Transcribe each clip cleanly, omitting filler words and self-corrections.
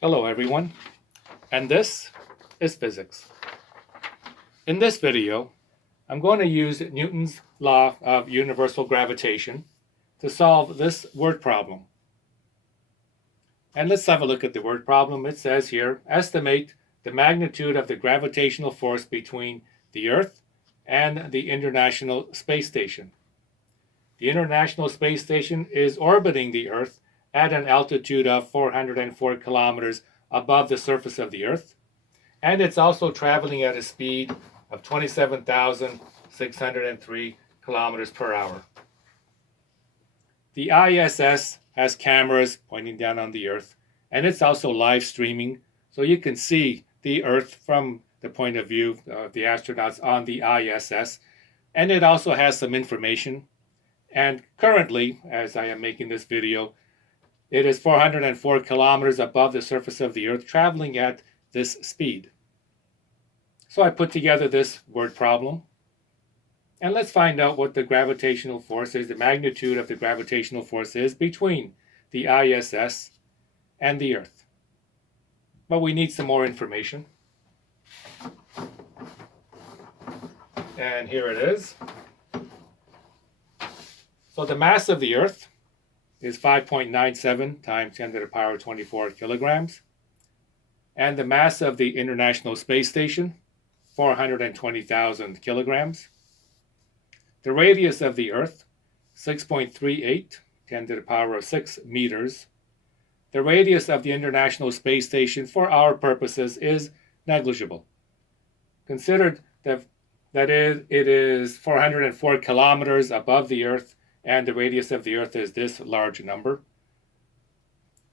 Hello everyone, and this is physics. In this video, I'm going to use Newton's law of universal gravitation to solve this word problem. And let's have a look at the word problem. It says here, estimate the magnitude of the gravitational force between the Earth and the International Space Station. The International Space Station is orbiting the Earth at an altitude of 404 kilometers above the surface of the Earth, and it's also traveling at a speed of 27,603 kilometers per hour. The ISS has cameras pointing down on the Earth, and it's also live streaming, so you can see the Earth from the point of view of the astronauts on the ISS, and it also has some information. And currently, as I am making this video, it is 404 kilometers above the surface of the Earth, traveling at this speed. So I put together this word problem, and let's find out what the gravitational force is, the magnitude of the gravitational force is between the ISS and the Earth. But we need some more information. And here it is. So the mass of the Earth is 5.97 times 10 to the power 24 kilograms. And the mass of the International Space Station, 420,000 kilograms. The radius of the Earth, 6.38, 10 to the power of 6 meters. The radius of the International Space Station, for our purposes, is negligible. Consider that it is 404 kilometers above the Earth, and the radius of the Earth is this large number.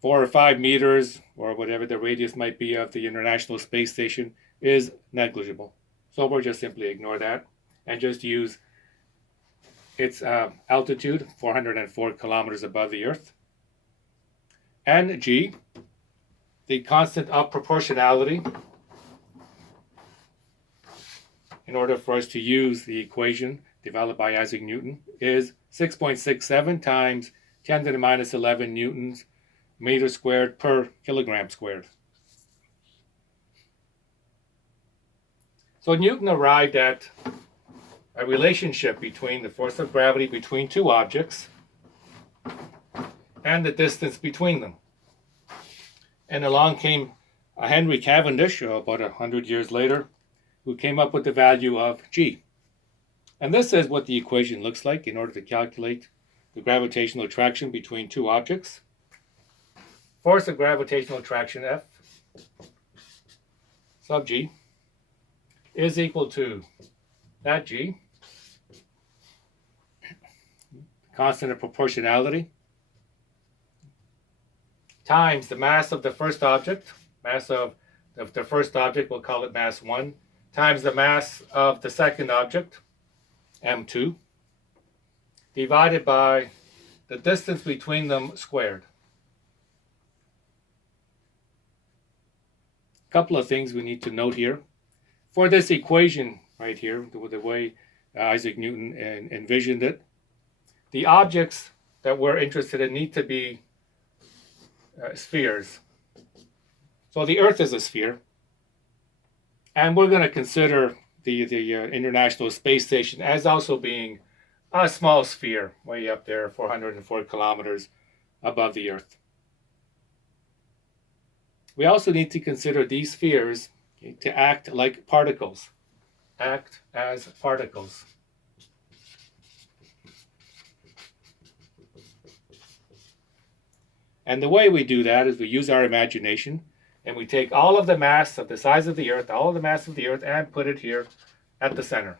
4 or 5 meters, or whatever the radius might be of the International Space Station, is negligible. So we'll just simply ignore that and just use its altitude, 404 kilometers above the Earth. And G, the constant of proportionality, in order for us to use the equation developed by Isaac Newton, is 6.67 times 10 to the minus 11 newtons meter squared per kilogram squared. So Newton arrived at a relationship between the force of gravity between two objects and the distance between them. And along came Henry Cavendish, about 100 years later, who came up with the value of G. And this is what the equation looks like in order to calculate the gravitational attraction between two objects. Force of gravitational attraction, F sub G, is equal to that G, constant of proportionality, times the mass of the first object, mass of the first object, we'll call it mass 1, times the mass of the second object, m2, divided by the distance between them squared. A couple of things we need to note here. For this equation right here, the way Isaac Newton envisioned it, the objects that we're interested in need to be spheres. So the Earth is a sphere, and we're going to consider the International Space Station as also being a small sphere way up there, 404 kilometers above the Earth. We also need to consider these spheres to act like particles, act as particles. And the way we do that is we use our imagination, and we take all of the mass of the size of the Earth, all of the mass of the Earth, and put it here at the center.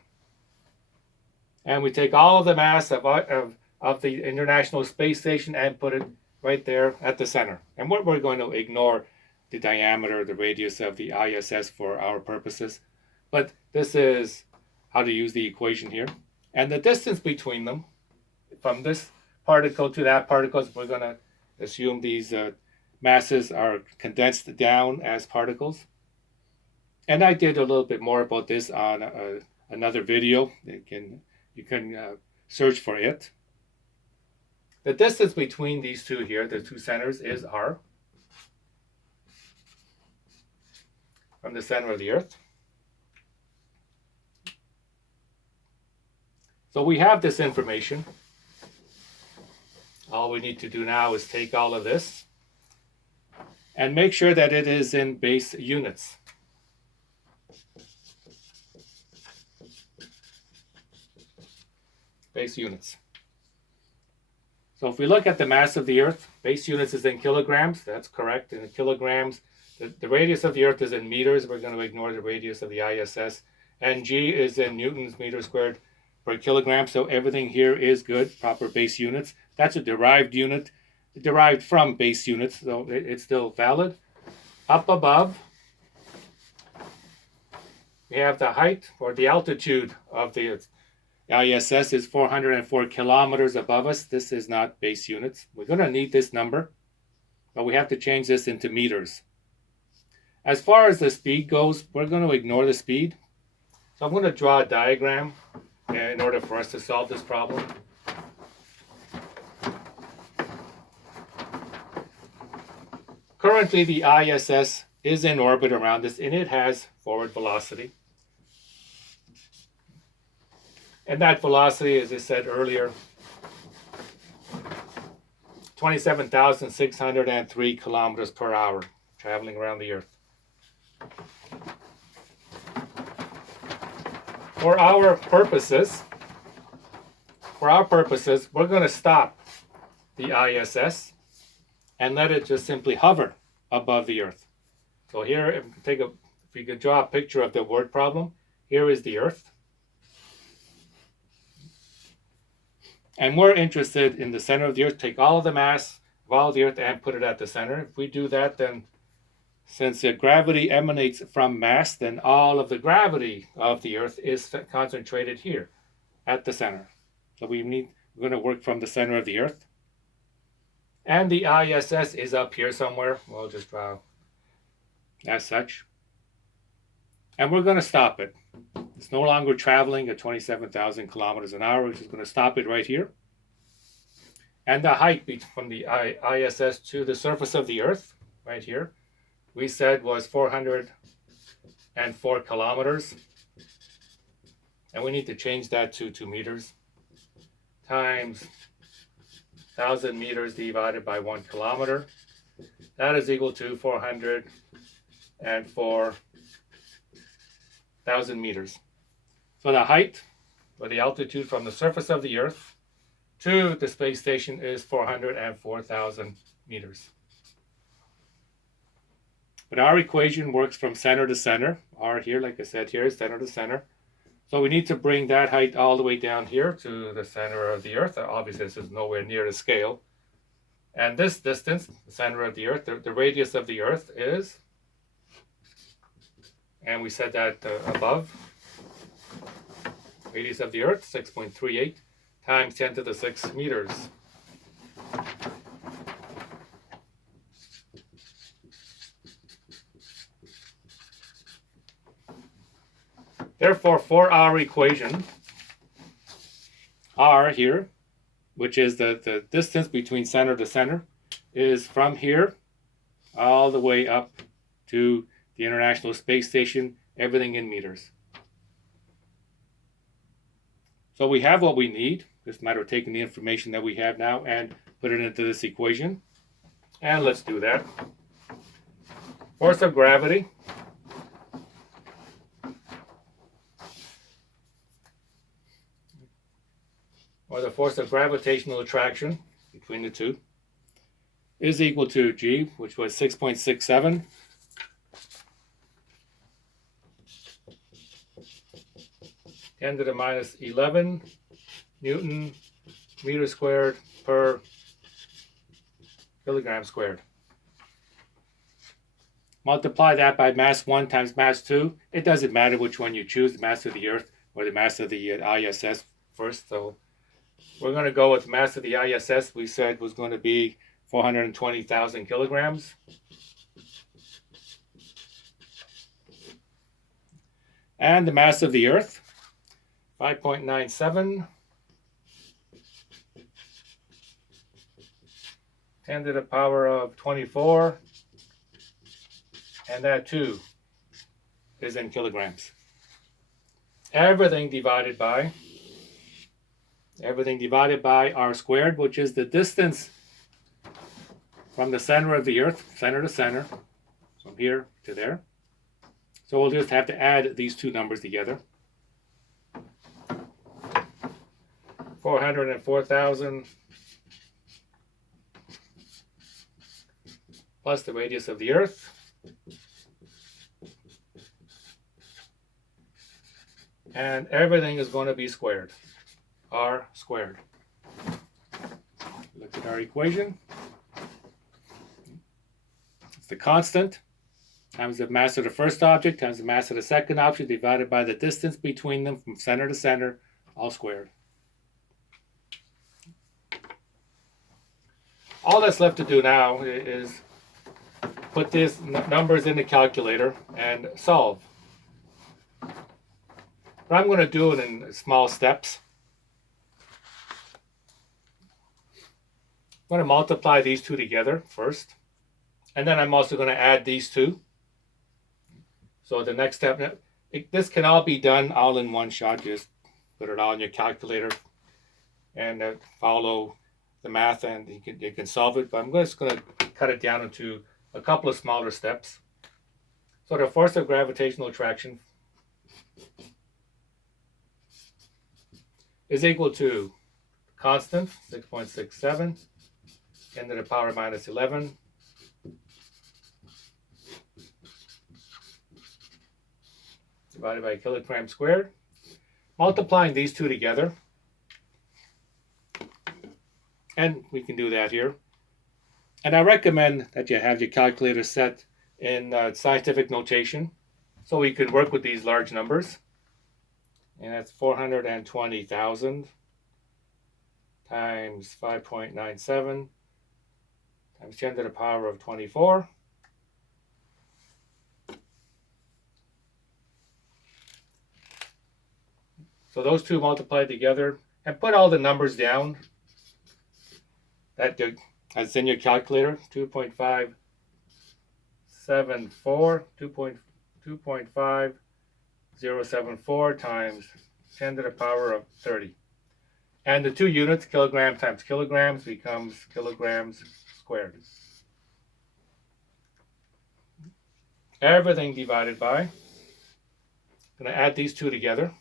And we take all of the mass of the International Space Station and put it right there at the center. And we're going to ignore the diameter, the radius of the ISS for our purposes. But this is how to use the equation here. And the distance between them, from this particle to that particle, we're going to assume these masses are condensed down as particles. And I did a little bit more about this on another video. You can search for it. The distance between these two here, the two centers, is r. from the center of the Earth. So we have this information. All we need to do now is take all of this and make sure that it is in base units. Base units. So if we look at the mass of the Earth, base units is in kilograms. That's correct. In kilograms, the radius of the Earth is in meters. We're going to ignore the radius of the ISS. And G is in newtons meters squared per kilogram. So everything here is good, proper base units. That's a derived unit, derived from base units, so it's still valid. Up above, we have the height or the altitude of the ISS is 404 kilometers above us. This is not base units. We're going to need this number, but we have to change this into meters. As far as the speed goes, we're going to ignore the speed. So I'm going to draw a diagram in order for us to solve this problem. Currently, the ISS is in orbit around us, and it has forward velocity. And that velocity, as I said earlier, 27,603 kilometers per hour, traveling around the Earth. For our purposes, we're going to stop the ISS and let it just simply hover above the Earth. So here, if you could draw a picture of the word problem, here is the Earth. And we're interested in the center of the Earth. Take all of the mass of all of the Earth and put it at the center. If we do that, then since the gravity emanates from mass, then all of the gravity of the Earth is concentrated here at the center. So we're going to work from the center of the Earth. And the ISS is up here somewhere. We'll just draw as such. And we're going to stop it. It's no longer traveling at 27,000 kilometers an hour. We're just going to stop it right here. And the height from the ISS to the surface of the Earth, right here, we said was 404 kilometers. And we need to change that to 2 meters times 1,000 meters divided by 1 kilometer. That is equal to 404,000 meters. So the height, or the altitude from the surface of the Earth to the space station is 404,000 meters. But our equation works from center to center. R here, like I said, here is center to center. So we need to bring that height all the way down here to the center of the Earth. Obviously, this is nowhere near the scale. And this distance, the center of the Earth, the radius of the Earth is, and we said that above, radius of the Earth, 6.38 times 10 to the 6 meters. Therefore, for our equation, R here, which is the distance between center to center, is from here all the way up to the International Space Station, everything in meters. So we have what we need. It's a matter of taking the information that we have now and put it into this equation. And let's do that. Force of gravity or the force of gravitational attraction between the two is equal to G, which was 6.67 10 to the minus 11 Newton meter squared per kilogram squared. Multiply that by mass 1 times mass 2. It doesn't matter which one you choose, the mass of the Earth or the mass of the ISS first. So we're going to go with mass of the ISS. We said was going to be 420,000 kilograms. And the mass of the Earth, 5.97 10 to the power of 24, and that too is in kilograms. Everything divided by r squared, which is the distance from the center of the Earth, center to center, from here to there. So we'll just have to add these two numbers together. 404,000 plus the radius of the Earth. And everything is going to be squared. R squared. Look at our equation. It's the constant times the mass of the first object times the mass of the second object divided by the distance between them from center to center, all squared. All that's left to do now is put these numbers in the calculator and solve. But I'm going to do it in small steps. I'm going to multiply these two together first. And then I'm also going to add these two. So the next step, this can all be done all in one shot. Just put it all in your calculator and follow the math, and you can solve it. But I'm just going to cut it down into a couple of smaller steps. So the force of gravitational attraction is equal to constant 6.67 10 to the power minus 11 divided by kilogram squared. Multiplying these two together, and we can do that here. And I recommend that you have your calculator set in scientific notation so we can work with these large numbers. And that's 420,000 times 5.97 times 10 to the power of 24. So those two multiplied together, and put all the numbers down. That's in your calculator. 2.574, 2.5074 times 10 to the power of 30. And the two units, kilogram times kilograms, becomes kilograms squared. Everything divided by, I'm going to add these two together.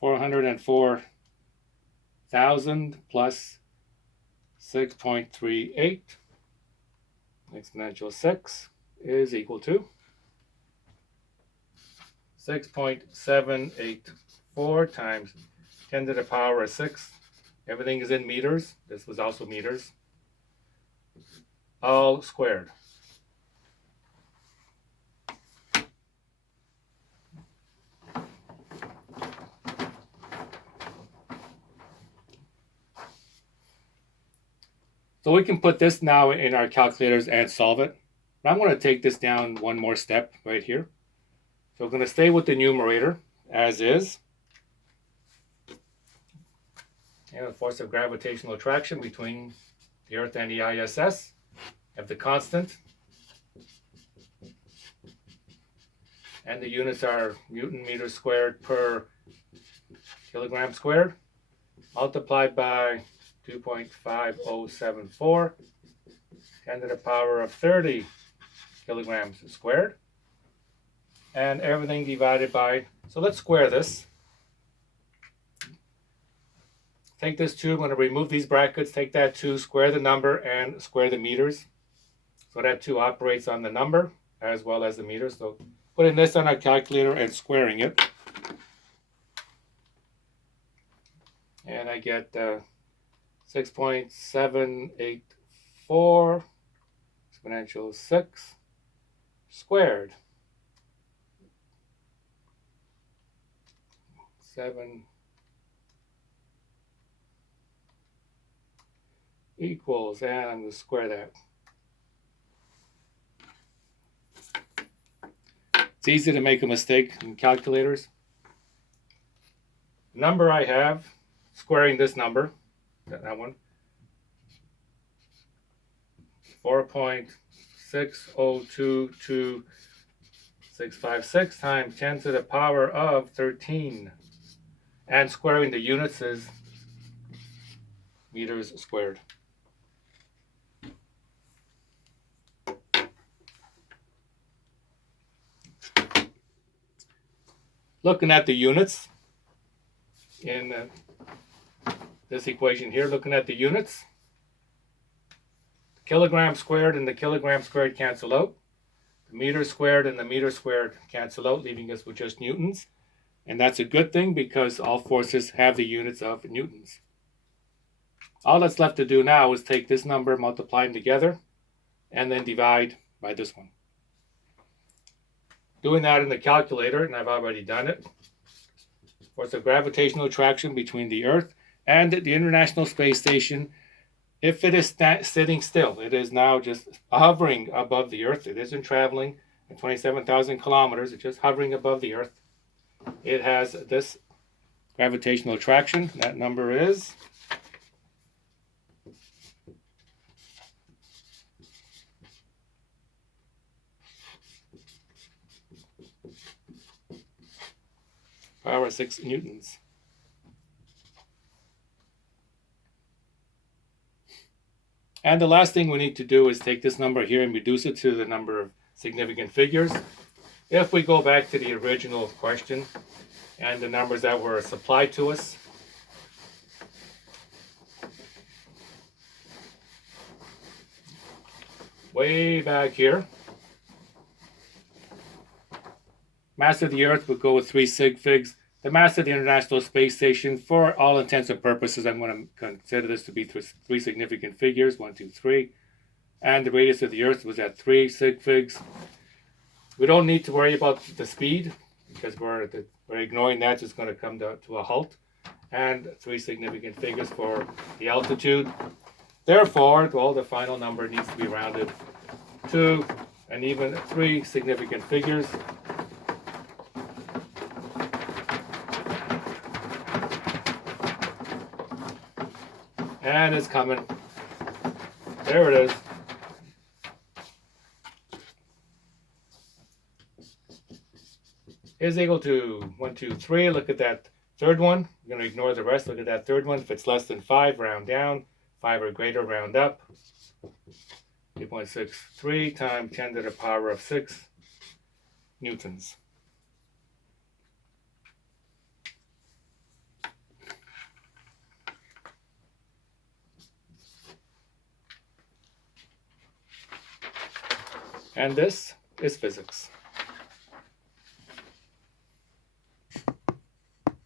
404,000 plus 6.38 exponential 6 is equal to 6.784 times 10 to the power of 6. Everything is in meters. This was also meters. All squared. So we can put this now in our calculators and solve it. But I'm going to take this down one more step right here. So we're going to stay with the numerator as is. And the force of gravitational attraction between the Earth and the ISS. Have the constant. And the units are Newton meters squared per kilogram squared. Multiplied by 2.5074 10 to the power of 30 kilograms squared, and everything divided by, so let's square this. Take this 2, I'm going to remove these brackets, take that 2, square the number and square the meters. So that 2 operates on the number as well as the meters. So putting this on our calculator and squaring it, and I get 6.784 exponential 6 squared. 7 equals, and I'm going to square that. It's easy to make a mistake in calculators. The number I have, squaring this number, that one, 4.6022 656 times 10 to the power of 13. And squaring the units is meters squared. Looking at the units in this equation here, looking at the units, kilogram squared and the kilogram squared cancel out. The meter squared and the meter squared cancel out, leaving us with just newtons. And that's a good thing because all forces have the units of newtons. All that's left to do now is take this number, multiply them together, and then divide by this one. Doing that in the calculator, and I've already done it, force of gravitational attraction between the Earth and the International Space Station. If it is sitting still, it is now just hovering above the Earth. It isn't traveling at 27,000 kilometers. It's just hovering above the Earth. It has this gravitational attraction. That number is power 6 newtons. And the last thing we need to do is take this number here and reduce it to the number of significant figures. If we go back to the original question and the numbers that were supplied to us, way back here, mass of the Earth would go with 3 sig figs. The mass of the International Space Station, for all intents and purposes, I'm going to consider this to be 3 significant figures, 1, 2, 3. And the radius of the Earth was at 3 sig figs. We don't need to worry about the speed because we're ignoring that. It's going to come to a halt. And 3 significant figures for the altitude. Therefore, well, the final number needs to be rounded to an even 3 significant figures. And it's coming. There it is. Is equal to 1, 2, 3. Look at that third one. We're going to ignore the rest. Look at that third one. If it's less than 5, round down. 5 or greater, round up. 8.63 times 10 to the power of 6 newtons. And this is physics.